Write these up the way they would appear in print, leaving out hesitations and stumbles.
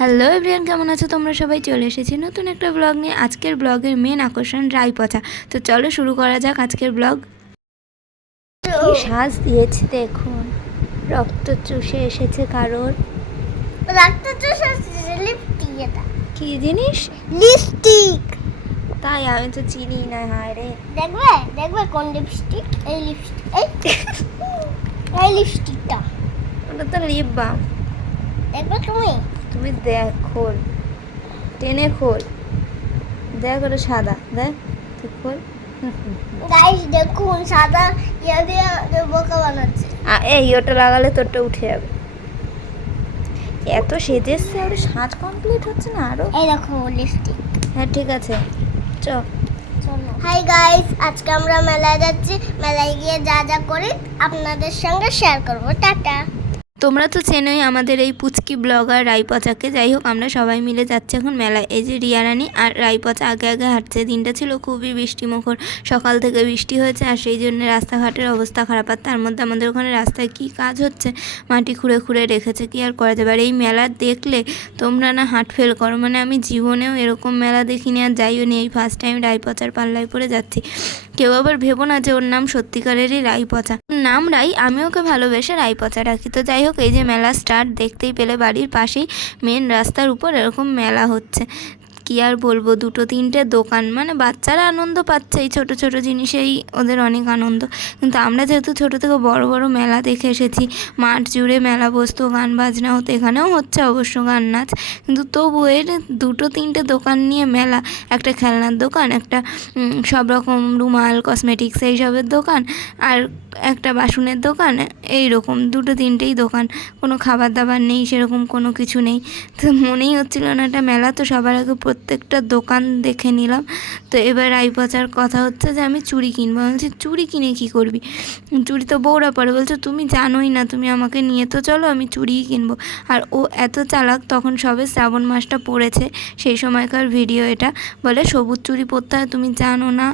Hello everyone, কেমন আছো তোমরা সবাই? চলে এসেছি নতুন একটা ব্লগ নিয়ে। আজকের ব্লগের মেন আকর্ষণ রাই পচা। তো চলো শুরু করা যাক আজকের ব্লগ। কি সাজ দিয়েছে দেখুন, রক্ত চুষে এসেছে কারোর। রক্ত চুষে লিপস্টিক, এটা কি জিনিস? লিপস্টিক। তাই আমি তো চিনি না। হায় রে, দেখবে দেখবে কোন লিপস্টিক? এই লিপস্টিক, এই লিপস্টিকটা। ওটা তো লিপ বাম। দেখবে তুমি তুমি দেখ, খোল, টেনে খোল, দেখ ওটা সাদা, দেখ তুই খোল। গাইস দেখুন, সাদা ইয়া দিয়ে বোকা বানাচ্ছে। এই ওটা লাগালে তোরটা উঠে যাবে। এত সেজে এসছে, ওটা সাজ কমপ্লিট হচ্ছে না আরো। এই দেখো লিপস্টিক। হ্যাঁ ঠিক আছে, চ। হাই গাইস, আজকে আমরা মেলায় যাচ্ছি। মেলায় গিয়ে যা যা করি আপনাদের সঙ্গে শেয়ার করব। টাটা। তোমরা তো চেনোই আমাদের এই পুচকি ব্লগার রাই পচাকে। যাই হোক, আমরা সবাই মিলে যাচ্ছি এখন মেলায়। এই যে রিয়া রানী আর রাই পচা আগে আগে হাঁটছে। দিনটা ছিল খুবই বৃষ্টিমুখর, সকাল থেকে বৃষ্টি হয়েছে, আর সেই জন্য রাস্তাঘাটের অবস্থা খারাপ। আর তার মধ্যে আমাদের ওখানে রাস্তায় কি কাজ হচ্ছে, মাটি খুঁড়ে খুঁড়ে রেখেছে, কি আর করা যাবে। আর এই মেলা দেখলে তোমরা না হার্ট ফেল করো। মানে আমি জীবনেও এরকম মেলা দেখিনি, আর যাইও নি। এই ফার্স্ট টাইম রাই পচার পাল্লায় পড়ে যাচ্ছি। কেউ আবার ভেবো না যে ওর নাম সত্যিকারেরই রাই পচা। নাম রাই, আমি ওকে ভালোবেসে রাই পচা রাখি। তো যাই হোক, এই যে মেলা স্টার্ট, দেখতেই পেলে বাড়ির পাশেই মেন রাস্তার উপর এরকম মেলা হচ্ছে। কি আর বলবো, দুটো তিনটে দোকান, মানে বাচ্চারা আনন্দ পাচ্ছে, এই ছোটো ছোটো জিনিসেই ওদের অনেক আনন্দ। কিন্তু আমরা যেহেতু ছোটো থেকে বড় বড় মেলা দেখে এসেছি, মাঠ জুড়ে মেলা বসতো, গান বাজনা হতো, এখানেও হচ্ছে অবশ্য গান নাচ, কিন্তু তবু এর দুটো তিনটে দোকান নিয়ে মেলা। একটা খেলনার দোকান, একটা সব রকম রুমাল, কসমেটিক্স এইসবের দোকান, আর একটা বাসনের দোকান, এই রকম দুটো তিনটেই দোকান। কোনো খাবার দাবার নেই, সেরকম কোনো কিছু নেই। তো মনেই হচ্ছিল না একটা মেলা। তো সবার আগে প্রত্যেকটা দোকান দেখে নিলাম। তো এবার রাই পচার কথা হচ্ছে যে আমি চুড়ি কিনবো। বলছি চুড়ি কিনে কী করবি? চুড়ি তো বউরা পরে। বলছে তুমি জানোই না, তুমি আমাকে নিয়ে তো চলো, আমি চুড়িই কিনবো। আর ও এত চালাক, তখন সবে শ্রাবণ মাসটা পড়েছে, সেই সময়কার ভিডিও এটা। বলে সবুজ চুড়ি পরতে হয়, তুমি জানো না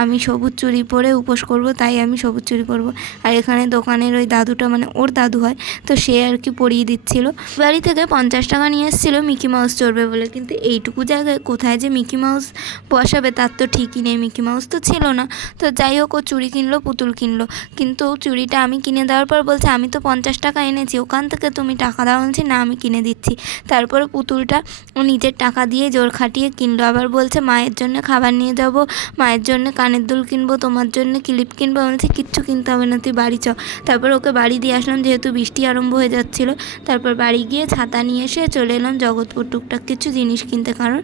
আমি সবুজ চুড়ি পরে উপোস করব, তাই আমি সবুজ চুড়ি পরবো। আর এখানে দোকানের ওই দাদুটা, মানে ওর দাদু হয়, তো সে আর কি পরিয়ে দিচ্ছিল। বাড়ি থেকে 50 টাকা নিয়ে এসেছিলো মিকি মাউস চড়বে বলে, কিন্তু এইটুকু জায়গায় কোথায় যে মিকি মাউস বসাবে তার তো ঠিকই নেই। মিকি মাউস তো ছিল না। তো যাই হোক, ও চুড়ি কিনলো, পুতুল কিনলো। কিন্তু চুড়িটা আমি কিনে দেওয়ার পর বলছে আমি তো 50 টাকা এনেছি, ওখান থেকে তুমি টাকা দাও। বলছি না, আমি কিনে দিচ্ছি। তারপরে পুতুলটা ও নিজের টাকা দিয়ে জোর খাটিয়ে কিনলো। আবার বলছে মায়ের জন্য খাবার নিয়ে যাব, মায়ের জন্য কানের দুল কিনবো, তোমার জন্য ক্লিপ কিনবো। বলছি কিচ্ছু কিনতে হবে না, তুই বাড়ি চ। তারপর ওকে বাড়ি দিয়ে আসলাম, যেহেতু বৃষ্টি আরম্ভ হয়ে যাচ্ছিলো। তারপর বাড়ি গিয়ে ছাতা নিয়ে এসে চলে এলাম জগৎপুর টুকটাক কিছু জিনিস কিনতে, কারণ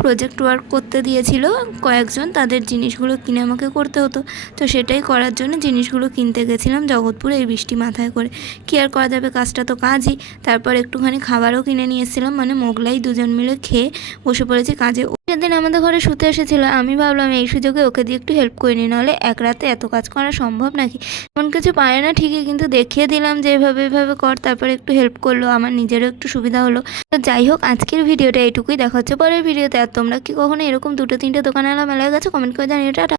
প্রজেক্ট ওয়ার্ক করতে দিয়েছিল কয়েকজন, তাদের জিনিসগুলো কিনে আমাকে করতে হতো। তো সেটাই করার জন্য জিনিসগুলো কিনতে গেছিলাম জগৎপুরে এই বৃষ্টি মাথায় করে। কী আর করা যাবে, কাজটা তো কাজই। তারপর একটুখানি খাবারও কিনে নিয়ে এসেছিলাম, মানে মোগলাই দুজন মিলে খেয়ে বসে পড়েছি কাজে। সেদিন আমাদের ঘরে শুতে এসেছিল, আমি ভাবলাম এই সুযোগে ওকে দিয়ে একটু হেল্প করে নিই, নাহলে এক রাতে এত কাজ করা সম্ভব নাকি। এমন কিছু পারে না ঠিকই, কিন্তু দেখিয়ে দিলাম যে এভাবে এভাবে কর। তারপরে একটু হেল্প করলো, আমার নিজেরও একটু সুবিধা হলো। তো যাই হোক, আজকের ভিডিওটা এইটুকুই। দেখা হচ্ছে পরের ভিডিওতে। আর তোমরা কি কখনো এরকম দুটো তিনটে দোকানওয়ালা মেলায় গেছো? কমেন্ট করে জানিও। টাটা।